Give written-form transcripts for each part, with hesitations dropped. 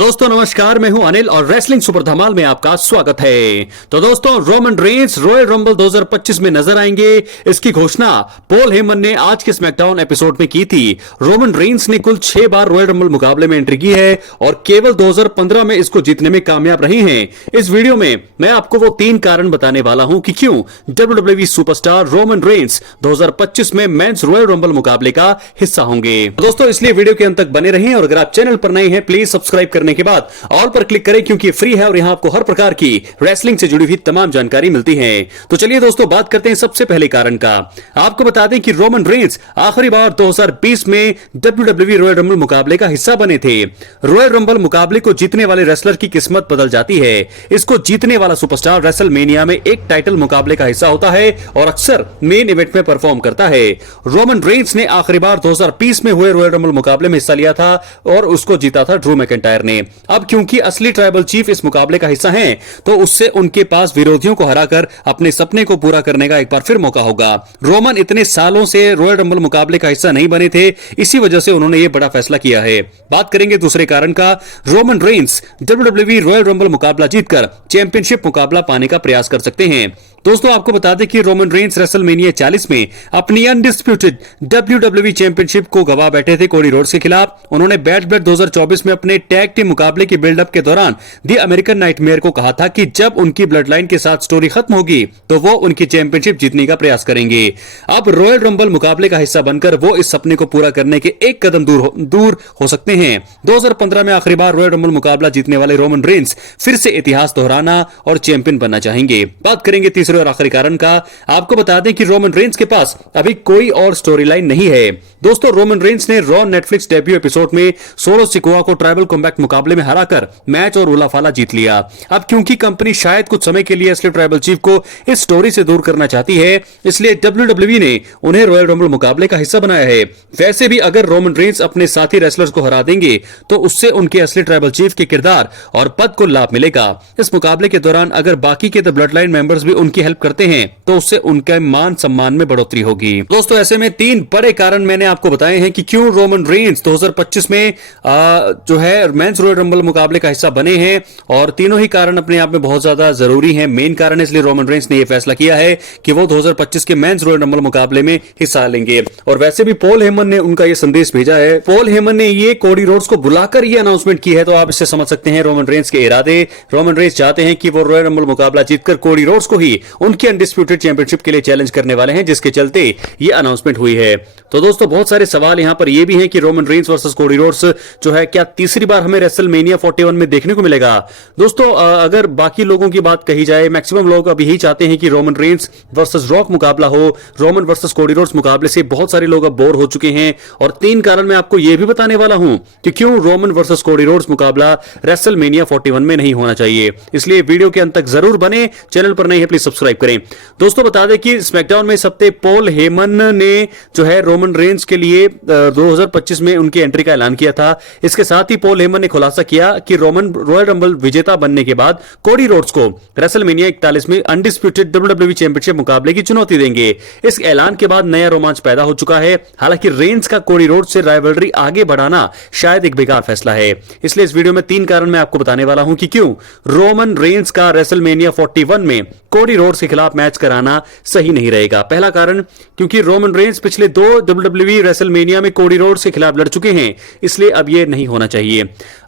दोस्तों नमस्कार, मैं हूं अनिल और रेसलिंग सुपर धमाल में आपका स्वागत है। तो दोस्तों रोमन रेंस रॉयल रंबल 2025 में नजर आएंगे, इसकी घोषणा पॉल हेमन ने आज के स्मैकडाउन एपिसोड में की थी। रोमन रेंस ने कुल 6 बार रॉयल रंबल मुकाबले में एंट्री की है और केवल 2015 में इसको जीतने में कामयाब रहे हैं। इस वीडियो में मैं आपको वो 3 कारण बताने वाला हूं कि क्यों WWE सुपरस्टार रोमन रेंस 2025 में मेंस रॉयल रंबल मुकाबले का हिस्सा होंगे। दोस्तों इसलिए वीडियो के अंत तक बने रहें और अगर आप चैनल पर नए हैं प्लीज सब्सक्राइब करने के बाद ऑल पर क्लिक करें क्योंकि ये फ्री है और यहां आपको हर प्रकार की रेसलिंग से जुड़ी हुई तमाम जानकारी मिलती है। तो चलिए दोस्तों बात करते हैं सबसे पहले कारण का। आपको बता दें कि रोमन रेंस आखिरी बार 2020 में WWE रॉयल रंबल मुकाबले का हिस्सा बने थे। रॉयल रंबल मुकाबले को जीतने वाले रेसलर की किस्मत बदल जाती है। इसको जीतने वाला सुपरस्टार रेसलमेनिया में एक टाइटल मुकाबले का हिस्सा होता है और अक्सर मेन इवेंट में परफॉर्म करता है। रोमन रेंस ने आखिरी बार 2020 में हुए रॉयल रंबल मुकाबले में हिस्सा लिया था और उसको जीता था ड्रू मैकिंटायर ने। अब क्योंकि असली ट्राइबल चीफ इस मुकाबले का हिस्सा हैं, तो उससे उनके पास विरोधियों को हराकर अपने सपने को पूरा करने का एक बार फिर मौका होगा। रोमन इतने सालों से रॉयल रंबल मुकाबले का हिस्सा नहीं बने थे, इसी वजह से उन्होंने यह बड़ा फैसला किया है। बात करेंगे दूसरे कारण का। Roman Reigns WWE royal rumble मुकाबला जीतकर चैंपियनशिप मुकाबला पाने का प्रयास कर सकते हैं। दोस्तों आपको बता दें कि रोमन रेंस रेसलमेनिया 40 में अपनी अनडिस्प्यूटेड WWE चैंपियनशिप को गवा बैठे थे कोडी रोड्स के खिलाफ। उन्होंने बैड ब्लड 2024 में अपने टैग टीम मुकाबले के बिल्डअप के दौरान दी अमेरिकन नाइटमेयर को कहा था कि जब उनकी ब्लड लाइन के साथ स्टोरी खत्म होगी तो वो उनकी चैंपियनशिप जीतने का प्रयास करेंगे। अब रॉयल रंबल मुकाबले का हिस्सा बनकर वो इस सपने को पूरा करने के एक कदम दूर हो सकते हैं। 2015 में आखिरी बार रॉयल रंबल मुकाबला जीतने वाले रोमन रेंस फिर से इतिहास दोहराना और चैंपियन बनना चाहेंगे। बात करेंगे तीसरे और आखिरी कारण का। आपको बता दें कि रोमन रेंस के पास अभी कोई और स्टोरी लाइन नहीं है। दोस्तों रोमन रेंस ने रॉ नेटफ्लिक्स डेब्यू एपिसोड में सोलो सिकोआ को ट्राइबल कॉम्बैट मुकाबले में हराकर मैच और उलाफाला जीत लिया। अब क्योंकि कंपनी शायद कुछ समय के लिए असली ट्राइबल चीफ को इस स्टोरी से दूर करना चाहती है, इसलिए WWE ने उन्हें रॉयल रंबल मुकाबले का हिस्सा बनाया है। वैसे भी अगर रोमन रेंस अपने साथी रेसलर्स को हरा देंगे तो उससे उनके असली ट्राइबल चीफ के किरदार और पद को लाभ मिलेगा। इस मुकाबले के दौरान अगर बाकी के द ब्लड लाइन मेंबर्स भी उनकी हेल्प करते हैं तो उससे उनके मान सम्मान में बढ़ोतरी होगी। दोस्तों ऐसे में 3 बड़े कारण मैंने आपको बताए हैं कि क्यों रोमन रेंस 2025 में जो है मेंस रॉयल रंबल मुकाबले का हिस्सा बने हैं, और तीनों ही कारण अपने आप में बहुत ज्यादा जरूरी हैं। मेन कारण इसलिए रोमन रेंस ने यह फैसला किया है कि वो 2025 के मेंस रॉयल रंबल मुकाबले में हिस्सा लेंगे। और वैसे भी पॉल हेमन ने उनका यह संदेश भेजा है। पॉल हेमन ने ये कोडी रोड्स को बुलाकर यह अनाउंसमेंट की है, तो आप इससे समझ सकते हैं रोमन रेंस के इरादे। रोमन रेंस चाहते हैं कि वो रॉयल रंबल मुकाबला जीतकर कोडी रोड्स को ही उनकी अनडिस्प्यूटेड चैंपियनशिप के लिए चैलेंज करने वाले हैं, जिसके चलते ये अनाउंसमेंट हुई है। तो दोस्तों बहुत सारे सवाल यहां पर ये भी हैं कि Roman Reigns versus Cody Rhodes जो है क्या तीसरी बार हमें रेसलमेनिया 41 में देखने को मिलेगा। दोस्तों अगर बाकी लोगों की बात कही जाए, मैक्सिमम लोग अब यही चाहते हैं कि रोमन रेंस वर्सेस रॉक मुकाबला हो। रोमन वर्सेस कोडी रोड्स मुकाबले से बहुत सारे लोग अब बोर हो चुके हैं, और 3 कारण मैं आपको यह भी बताने वाला हूं कि क्यों रोमन वर्सेस कोडी रोड्स मुकाबला रेसलमेनिया 41 में नहीं होना चाहिए। इसलिए वीडियो के अंत तक जरूर बने। चैनल पर नहीं है प्लीज सब्सक्राइब करें। दोस्तों बता दें कि स्मैकडाउन में इस हफ्ते पॉल हेमन ने जो है रोमन रेंस के लिए 2025 में उनकी एंट्री का ऐलान किया था। इसके साथ ही पॉल हेमन ने खुलासा किया कि रोमन रॉयल रंबल विजेता बनने के बाद कोडी रोड्स को रेसलमेनिया 41 में अनडिस्प्यूटेड WWE चैंपियनशिप मुकाबले की चुनौती देंगे। इस ऐलान के बाद नया रोमांच पैदा हो चुका है। हालांकि रेंस का कोडी रोड्स से राइवलरी आगे बढ़ाना शायद एक बेकार फैसला है। इसलिए इस वीडियो में 3 कारण मैं आपको बताने वाला हूं कि क्यों रोमन रेंस का रेसलमेनिया 41 में कोडी रोड्स के खिलाफ मैच कराना सही नहीं रहेगा। पहला कारण, क्योंकि रोमन रेंस पिछले 2 WWE रेसलमेनिया में कोडी रोड्स के खिलाफ लड़ चुके हैं, इसलिए अब यह नहीं होना चाहिए।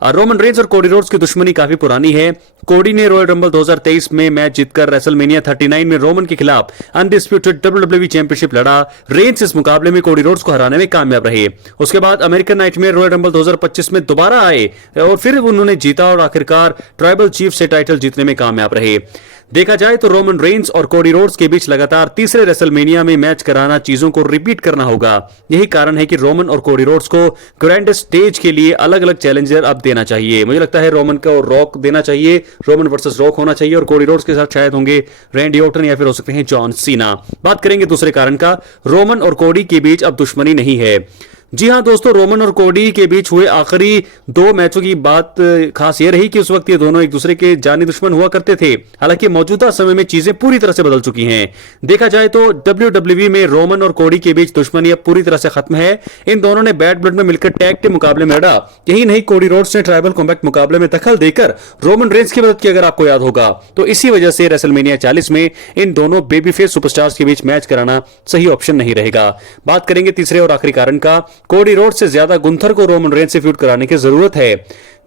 रोमन रेंस और कोडी रोड्स की दुश्मनी काफी पुरानी है। कोडी ने रॉयल रंबल 2023 में मैच जीतकर रेसलमेनिया 39 में रोमन के खिलाफ अनडिस्प्यूटेड WWE चैंपियनशिप लड़ा। रेंस इस मुकाबले में कोडी रोड्स को हराने में कामयाब रहे। उसके बाद अमेरिकन नाइटमेयर रॉयल रंबल 2025 में दोबारा आए और फिर उन्होंने जीता और आखिरकार ट्राइबल चीफ से टाइटल जीतने में कामयाब रहे। देखा जाए तो रोमन रेंस और कोडी रोड्स के बीच लगातार तीसरे रेसलमेनिया में मैच कराना चीजों को रिपीट करना होगा। यही कारण है कि रोमन और कोडी रोड्स को ग्रैंड स्टेज के लिए अलग अलग चैलेंजर अब देना चाहिए। मुझे लगता है रोमन को रॉक देना चाहिए, रोमन वर्सेस रॉक होना चाहिए, और कोडी रोड्स के साथ शायद होंगे रैंडी ऑर्टन या फिर हो सकते हैं जॉन सीना। बात करेंगे दूसरे कारण का। रोमन और कोडी के बीच अब दुश्मनी नहीं है। जी हां दोस्तों, रोमन और कोडी के बीच हुए आखिरी 2 मैचों की बात खास ये रही कि उस वक्त ये दोनों एक दूसरे के जानी दुश्मन हुआ करते थे। हालांकि मौजूदा समय में चीजें पूरी तरह से बदल चुकी हैं। देखा जाए तो WWE में रोमन और कोडी के बीच दुश्मनी अब पूरी तरह से खत्म है। इन दोनों ने बैड ब्लड में मिलकर टैग टीम मुकाबले में लड़ा। यही नहीं, कोडी रोड्स ने ट्राइबल कॉम्बैट मुकाबले में दखल देकर रोमन रेंस की मदद की, अगर आपको याद होगा। तो इसी वजह से रेसलमेनिया 40 में इन दोनों बेबीफेस सुपरस्टार्स के बीच मैच कराना सही ऑप्शन नहीं रहेगा। बात करेंगे तीसरे और आखिरी कारण का। कोडी रोड्स से ज्यादा गुंथर को रोमन रेंस से फ्यूड कराने की जरूरत है।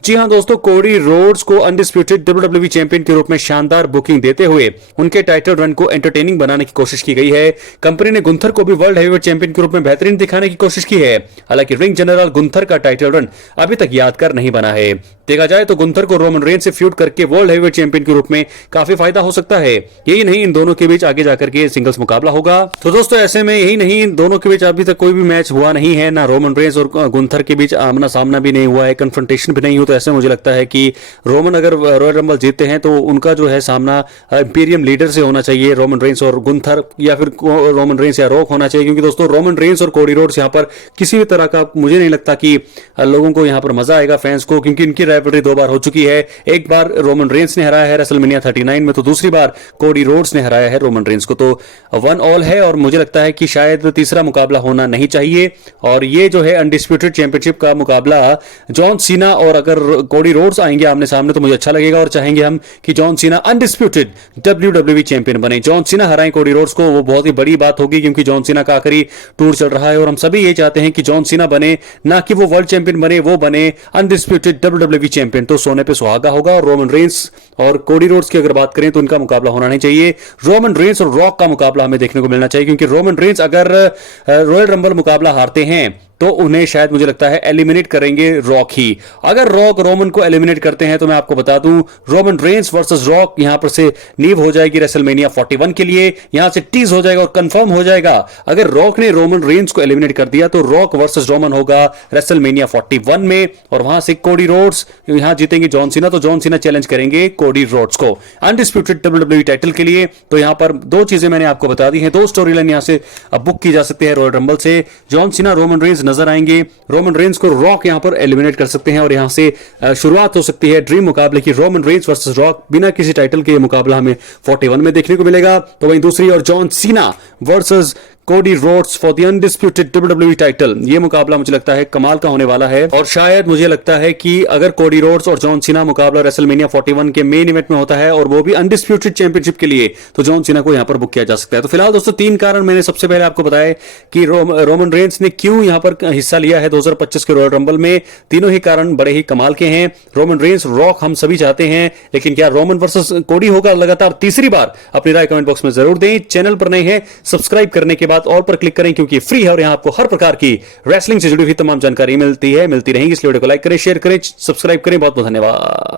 जी हां दोस्तों, कोडी रोड्स को अनडिस्प्यूटेड WWE चैंपियन के रूप में शानदार बुकिंग देते हुए उनके टाइटल रन को एंटरटेनिंग बनाने की कोशिश की गई है। कंपनी ने गुंथर को भी वर्ल्ड हैवीवेट चैंपियन के रूप में बेहतरीन दिखाने की कोशिश की है। हालांकि रिंग जनरल गुंथर का टाइटल रन अभी तक यादगार नहीं बना है। देखा जाए तो गुंथर को रोमन रेंस से फ्यूड करके वर्ल्ड हैवीवेट चैंपियन के रूप में काफी फायदा हो सकता है। यही नहीं, इन दोनों के बीच आगे जाकर के सिंगल्स मुकाबला होगा। तो दोस्तों ऐसे में यही नहीं, इन दोनों के बीच अभी तक कोई भी मैच हुआ नहीं है, ना रोमन रेंस और गुंथर के बीच आमना सामना भी नहीं हुआ है, कन्फ्रंटेशन भी नहीं हुआ। तो ऐसे मुझे लगता है कि रोमन अगर रॉयल रंबल जीतते हैं तो उनका जो है सामना इंपीरियम लीडर से होना चाहिए, रोमन रेंस और गुंथर, या फिर रोमन रेंस या रॉक होना चाहिए। क्योंकि दोस्तों रोमन रेंस और कोडी रोड्स यहाँ पर किसी भी तरह का मुझे नहीं लगता कि लोगों को यहाँ पर मजा आएगा, फैंस को, क्योंकि इनकी राइवलरी 2 बार हो चुकी है। एक बार रोमन रेंस ने हराया है रेसलमेनिया 39 में, तो दूसरी बार कोडी रोड्स ने हराया है रोमन रेंस को। तो 1 ऑल है और मुझे लगता है कि शायद तीसरा मुकाबला होना नहीं चाहिए। और ये जो है अनडिस्प्यूटेड चैंपियनशिप का मुकाबला जॉन सीना और अगर कोडी रोड्स आएंगे आमने सामने तो मुझे अच्छा लगेगा। और चाहेंगे हम कि John Cena undisputed WWE champion बने, जॉन सीना हराएं कोडी रोड्स को, वो बहुत ही बड़ी बात होगी। क्योंकि जॉन सीना का आखिरी टूर चल रहा है और हम सभी ये चाहते हैं कि जॉन सीना बने, ना कि वो वर्ल्ड चैंपियन बने, वो बने अनडिस्प्यूटेड WWE चैंपियन। तो सोने पे सुहागा होगा। और रोमन रेंस और कोडी रोड्स की अगर बात करें तो उनका मुकाबला होना नहीं चाहिए। रोमन रेंस और रॉक का मुकाबला हमें देखने को मिलना चाहिए। क्योंकि रोमन रेंस अगर रॉयल रंबल मुकाबला हारते हैं तो उन्हें शायद मुझे लगता है एलिमिनेट करेंगे रॉक ही। अगर रॉक रोमन को एलिमिनेट करते हैं तो मैं आपको बता दूं रोमन रेंस वर्सेस रॉक यहां पर से नींव हो जाएगी रेसलमेनिया 41 के लिए। यहां से टीज हो जाएगा और कंफर्म हो जाएगा। अगर रॉक ने रोमन रेंस को एलिमिनेट कर दिया तो रॉक वर्सेस रोमन होगा रेसलमेनिया 41 में। और वहां से कोडी रोड्स यहां जीतेंगे जॉन सीना, तो जॉन सीना चैलेंज करेंगे कोडी रोड्स को अनडिस्प्यूटेड WWE टाइटल के लिए। तो यहां पर 2 चीजें मैंने आपको बता दी हैं, 2 स्टोरी लाइन यहां से अब बुक की जा सकती है रॉयल रंबल से। जॉन सीना रोमन रेंस नजर आएंगे, रोमन रेंस को रॉक यहां पर एलिमिनेट कर सकते हैं और यहां से शुरुआत हो सकती है ड्रीम मुकाबले की। रोमन रेंस वर्सेस रॉक बिना किसी टाइटल के मुकाबला हमें 41 में देखने को मिलेगा। तो वहीं दूसरी और John Cena versus Cody Rhodes for the undisputed WWE title, ये मुकाबला मुझे लगता है कमाल का होने वाला है। और शायद मुझे लगता है कि अगर कोडी रोड्स और जॉन सीना मुकाबला रेसलमेनिया 41 के मेन इवेंट में होता है और वो भी अनडिस्प्यूटेड चैंपियनशिप के लिए, तो जॉन सीना को यहां पर बुक किया जा सकता है। तो फिलहाल दोस्तों 3 कारण मैंने सबसे पहले आपको बताया कि रोमन रेंस ने क्यों यहां पर हिस्सा लिया है 2025 के रॉयल रंबल में। तीनों ही कारण बड़े ही कमाल के हैं। रोमन रेंस रॉक हम सभी चाहते हैं, लेकिन क्या रोमन वर्सेस कोडी होगा लगातार तीसरी बार? अपनी राय कमेंट बॉक्स में जरूर दें। चैनल पर नए हैं सब्सक्राइब करने के बाद ऑल पर क्लिक करें, क्योंकि फ्री है और यहां आपको हर प्रकार की रेसलिंग से जुड़ी हुई तमाम जानकारी मिलती रहेगी। इसलिए वीडियो को लाइक करें, शेयर करें, सब्सक्राइब करें। बहुत बहुत धन्यवाद।